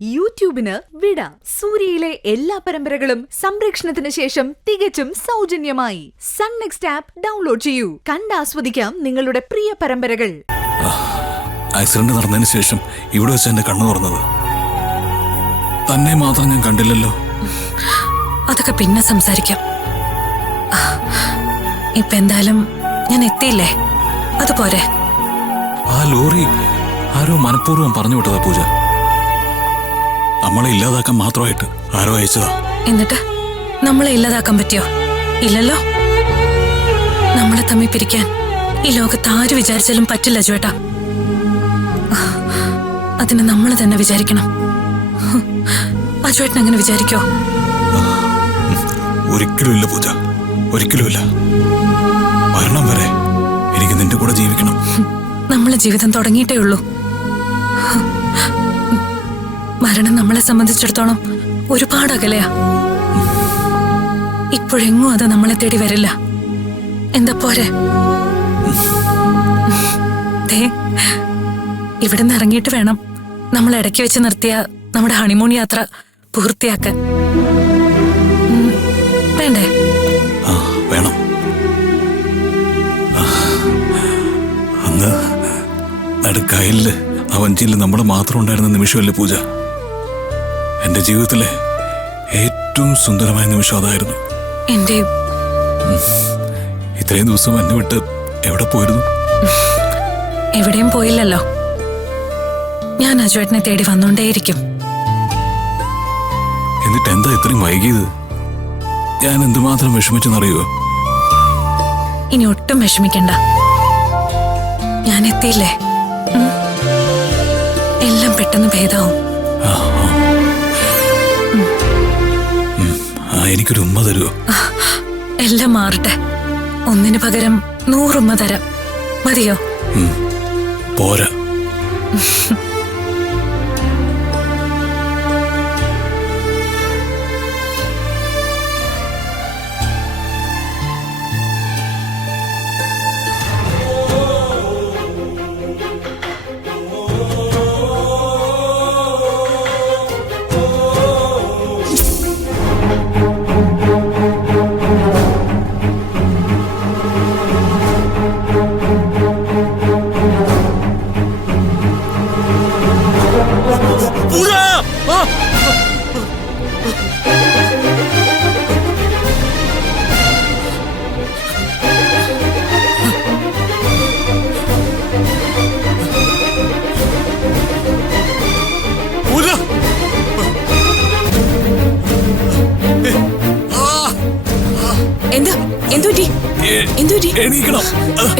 യൂട്യൂബിന് വിട. സൂര്യയിലെ എല്ലാ പരമ്പരകളും സംരക്ഷണത്തിന് ശേഷം തികച്ചും സൗജന്യമായി സൺ നെക്സ്റ്റ് ആപ്പ് ഡൗൺലോഡ് ചെയ്യൂ. കണ്ടാസ്വദിക്കാം നിങ്ങളുടെ പ്രിയ പരമ്പരകൾ. ആക്സിഡന്റ് നടന്നതിന് ശേഷം ഇവിടെ വെച്ച് എന്റെ കണ്ണു തുറന്നത്. തന്നെ മാത്രം ഞാൻ കണ്ടില്ലല്ലോ. അതൊക്കെ പിന്നെ സംസാരിക്കാം. ഇപ്പൊ എന്തായാലും ഞാൻ എത്തിയില്ലേ, അതുപോരെ. ആ ലോറി ആരോ മനഃപൂർവ്വം പറഞ്ഞു വിട്ടതാ പൂജ. നമ്മളെ ഇല്ലാതാക്കാൻ മാത്രമായിട്ട് ആരോ അയച്ചതാ. എന്നിട്ട് നമ്മളെ ഇല്ലാതാക്കാൻ പറ്റിയോ? ഇല്ലല്ലോ. നമ്മളെ തമ്മിൽ പിരിക്കാൻ ഈ ലോകത്ത് ആര് വിചാരിച്ചാലും പറ്റില്ല ചേട്ടാ. അതിന് നമ്മൾ തന്നെ വിചാരിക്കണം. അജുവേട്ടൻ അങ്ങനെ വിചാരിക്കോ? ഒരിക്കലുമില്ല പൂജ, ഒരിക്കലുമില്ല. മരണം വരെ എനിക്ക് നിന്റെ കൂടെ ജീവിക്കണം. നമ്മളെ ജീവിതം തുടങ്ങിയിട്ടേ ഉള്ളൂ. മരണം നമ്മളെ സംബന്ധിച്ചിടത്തോളം ഒരുപാട് അകലെയാ. ഇപ്പോഴെങ്ങും അത് നമ്മളെ തേടി വരില്ല. എന്താ പോരെ? ഇവിടുന്ന് ഇറങ്ങിയിട്ട് വേണം നമ്മൾ ഇടയ്ക്ക് വെച്ച് നിർത്തിയ നമ്മുടെ ഹണിമൂൺ യാത്ര പൂർത്തിയാക്കാൻ. വേണ്ടേ? വേണം. അന്ന് നടുക്കായലില് ആ വഞ്ചിയിൽ നമ്മൾ മാത്രം ഉണ്ടായിരുന്ന നിമിഷമല്ലേ പൂജ? എന്റെ ജീവിതത്തിലെ ഏറ്റവും സുന്ദരമായ നിമിഷം അതായിരുന്നു. ഇത്രയും ദിവസം എന്നെ വിട്ട് എവിടെ പോയിരുന്നു? എവിടെയും പോയില്ലല്ലോ. ഞാൻ അജുവേട്ടനെ തേടി വന്നോണ്ടേയിരിക്കും. എന്നിട്ട് എന്താ ഇത്രയും വൈകിയത്? ഞാൻ എന്തുമാത്രം വിഷമിച്ചെന്നറിയോ? ഇനി ഒട്ടും വിഷമിക്കണ്ട. ഞാൻ എത്തിയില്ലേ, എല്ലാം പെട്ടെന്ന് ഭേദാവും. എനിക്കൊരു ഉമ്മ തരുമോ? എല്ലാം മാറട്ടെ. ഒന്നിനു പകരം 100 ഉമ്മ തരാം. മതിയോ? പോരാ.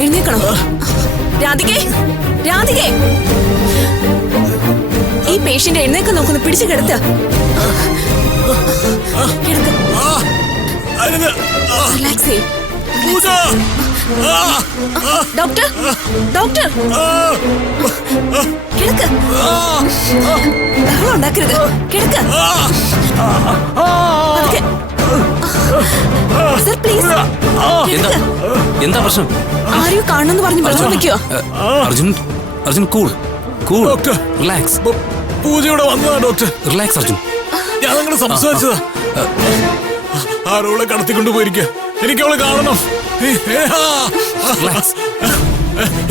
എഴുന്നേക്കണോ? രാധികേ, രാധികേ, ഈ പേഷ്യന്റ് എഴുന്നേക്കാൻ നോക്കുന്നു. പിടിച്ചു കിടത്ത. ഡോക്ടർ, ഡോക്ടർ, കിടക്ക്. ബഹളം ഉണ്ടാക്കരുത്. കിടക്ക്. Sir please. എന്താ പ്രശ്നം? ആരെയോ കാണണമെന്ന് പറഞ്ഞ് വെള്ളം വെക്കോ? Arjun, Arjun cool, cool. Doctor relax. പൂജയോടെ വന്നതാ ഡോക്ടർ. റിലാക്സ് അർജുൻ. ഞാൻ അങ്ങനെ സംസാരിച്ചതാ. ആരോളെ കടത്തിക്കൊണ്ടുപോയിരിക്ക. എനിക്ക് അവളെ കാണണം.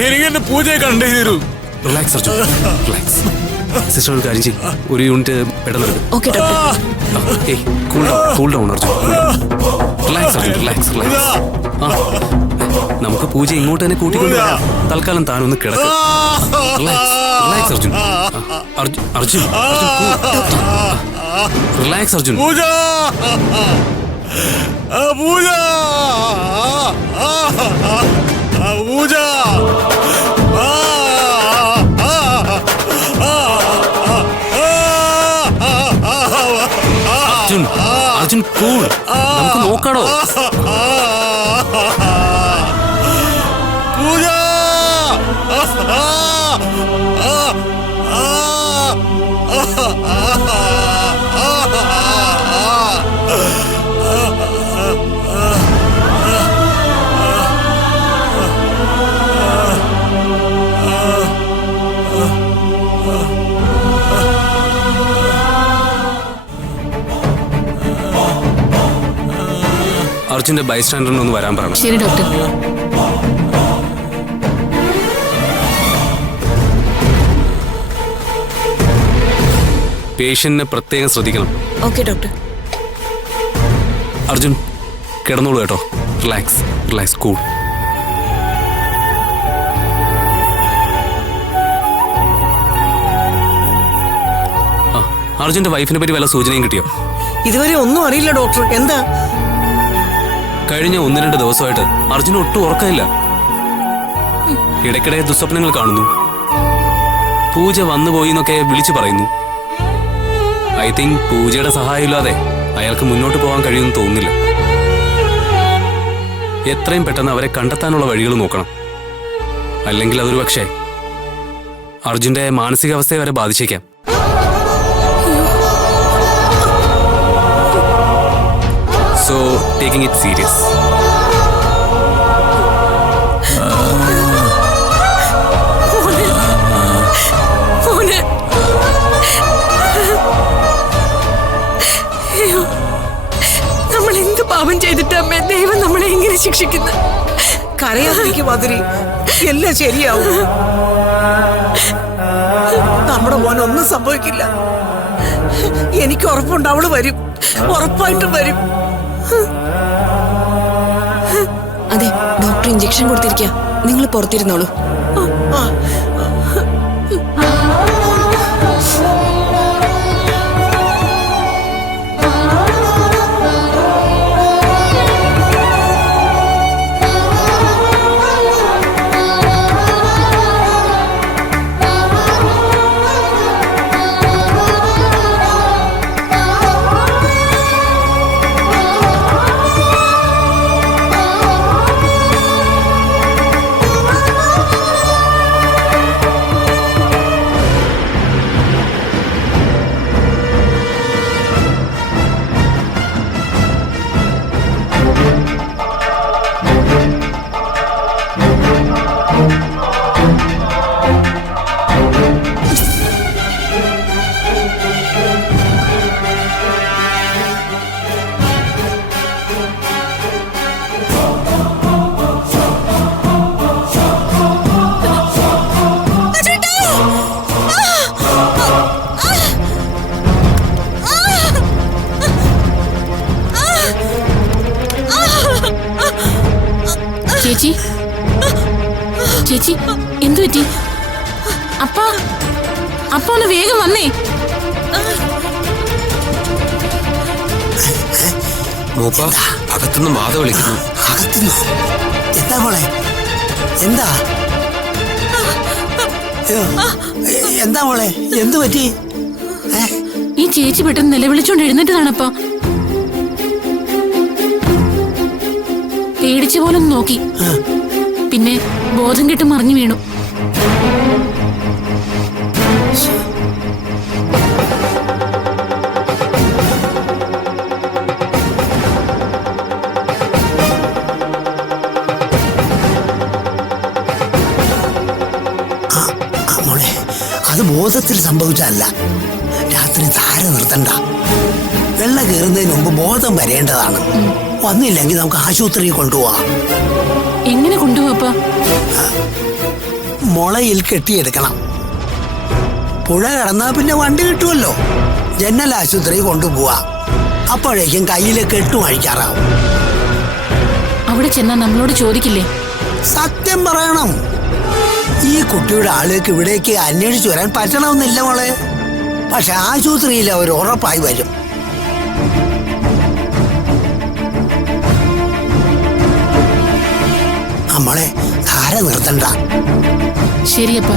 എനിക്ക് എന്റെ പൂജയെ കണ്ടേ തരൂ. Relax Arjun, relax. സിസ്റ്റർ ഒരു കാര്യം ചെയ്യും, ഒരു യൂണിറ്റ് പെട്ടെന്ന്. Okay doctor. Cool down Arjun. Relax Arjun, relax, relax. നമുക്ക് പൂജ ഇങ്ങോട്ട് തന്നെ കൂട്ടിക്കൊണ്ട് വരാം. തൽക്കാലം താനൊന്ന് കിടക്കും. Relax, relax Arjun. Arjun, Arjun, relax Arjun. Pooja, Pooja, Pooja. Arjun, Arjun cool. നമുക്ക് നോക്കാടോ. പൂജ. അർജുന്റെ ബൈസ്റ്റാൻഡറിനെ ഒന്ന് വരാൻ പറയണം. ശരി ഡോക്ടർ. പേഷ്യന്റിനെ പ്രത്യേകം ശ്രദ്ധിക്കണം. Okay doctor. അർജുൻ കിടന്നോളൂ കേട്ടോ. Relax relax cool. അർജുന്റെ വൈഫിനെ പറ്റി വല്ല സൂചനയും കിട്ടിയോ? ഇതുവരെ ഒന്നും അറിയില്ല ഡോക്ടർ. എന്താ? കഴിഞ്ഞ 1-2 ദിവസമായിട്ട് അർജുന് ഒട്ടും ഉറക്കമില്ല. ഇടയ്ക്കിടെ ദുസ്വപ്നങ്ങൾ കാണുന്നു. പൂജ വന്നുപോയി എന്നൊക്കെ വിളിച്ചു പറയുന്നു. ഐ തിങ്ക് പൂജയുടെ സഹായമില്ലാതെ അയാൾക്ക് മുന്നോട്ട് പോകാൻ കഴിയുമെന്ന് തോന്നുന്നില്ല. എത്രയും പെട്ടെന്ന് അവരെ കണ്ടെത്താനുള്ള വഴികൾ നോക്കണം. അല്ലെങ്കിൽ അതൊരു പക്ഷേ അർജുന്റെ മാനസികാവസ്ഥയെ വരെ ബാധിച്ചേക്കാം. So, taking it serious. നമ്മൾ എന്ത് പാപം ചെയ്തിട്ട് അമ്മേ ദൈവം നമ്മളെ എങ്ങനെ ശിക്ഷിക്കുന്നു? കരയാതിരിക്കും മാതിരി. എല്ലാം ശരിയാവും. നമ്മുടെ മോൻ ഒന്നും സംഭവിക്കില്ല. എനിക്ക് ഉറപ്പുണ്ട് അവള് വരും. ഉറപ്പായിട്ടും വരും. അതെ, ഡോക്ടർ ഇഞ്ചക്ഷൻ കൊടുത്തിരിക്കുക. നിങ്ങൾ പുറത്തിരുന്നോളൂ. ചേച്ചി, ചേച്ചി എന്തു പറ്റി? അപ്പ ഒന്ന് വേഗം വന്നേ. മൂപ്പ അകത്തുനിന്ന് മാത വിളിക്കുന്നു. അകത്തുനിന്ന്? എന്താ മോളെ? എന്താ? എന്താ മോളെ? എന്തു പറ്റി? ഈ ചേച്ചി പെട്ടെന്ന് നിലവിളിച്ചോണ്ട് എഴുന്നേറ്റതാണപ്പ. പേടിച്ചു പോലും നോക്കി. പിന്നെ ബോധം കെട്ട് മറിഞ്ഞു വീണു. മോളെ, അത് ബോധത്തിൽ സംഭവിച്ചല്ല. രാത്രി ധാര നിർത്തണ്ട. വെള്ളം കയറുന്നതിന് മുമ്പ് ബോധം വരേണ്ടതാണ്. വന്നില്ലെങ്കിൽ നമുക്ക് ആശുപത്രിയിൽ കൊണ്ടുപോവാം. എങ്ങനെ കൊണ്ടുപോവാ? മുളയിൽ കെട്ടിയെടുക്കണം. പുഴ കടന്നാ പിന്നെ വണ്ടി കിട്ടുമല്ലോ. ജനറൽ ആശുപത്രി കൊണ്ടുപോവാ. അപ്പോഴേക്കും കയ്യിലെ കെട്ടും അഴിക്കാറാവും. അവിടെ ചെന്നാ നമ്മളോട് ചോദിക്കില്ലേ? സത്യം പറയണം. ഈ കുട്ടിയുടെ ആളുകൾക്ക് ഇവിടേക്ക് അന്വേഷിച്ചു വരാൻ പറ്റണമെന്നില്ല മോളെ. പക്ഷെ ആശുപത്രിയിൽ അവർ ഉറപ്പായി വരും. നമ്മളെ ധാര നിർത്തണ്ട. ശരിയപ്പ.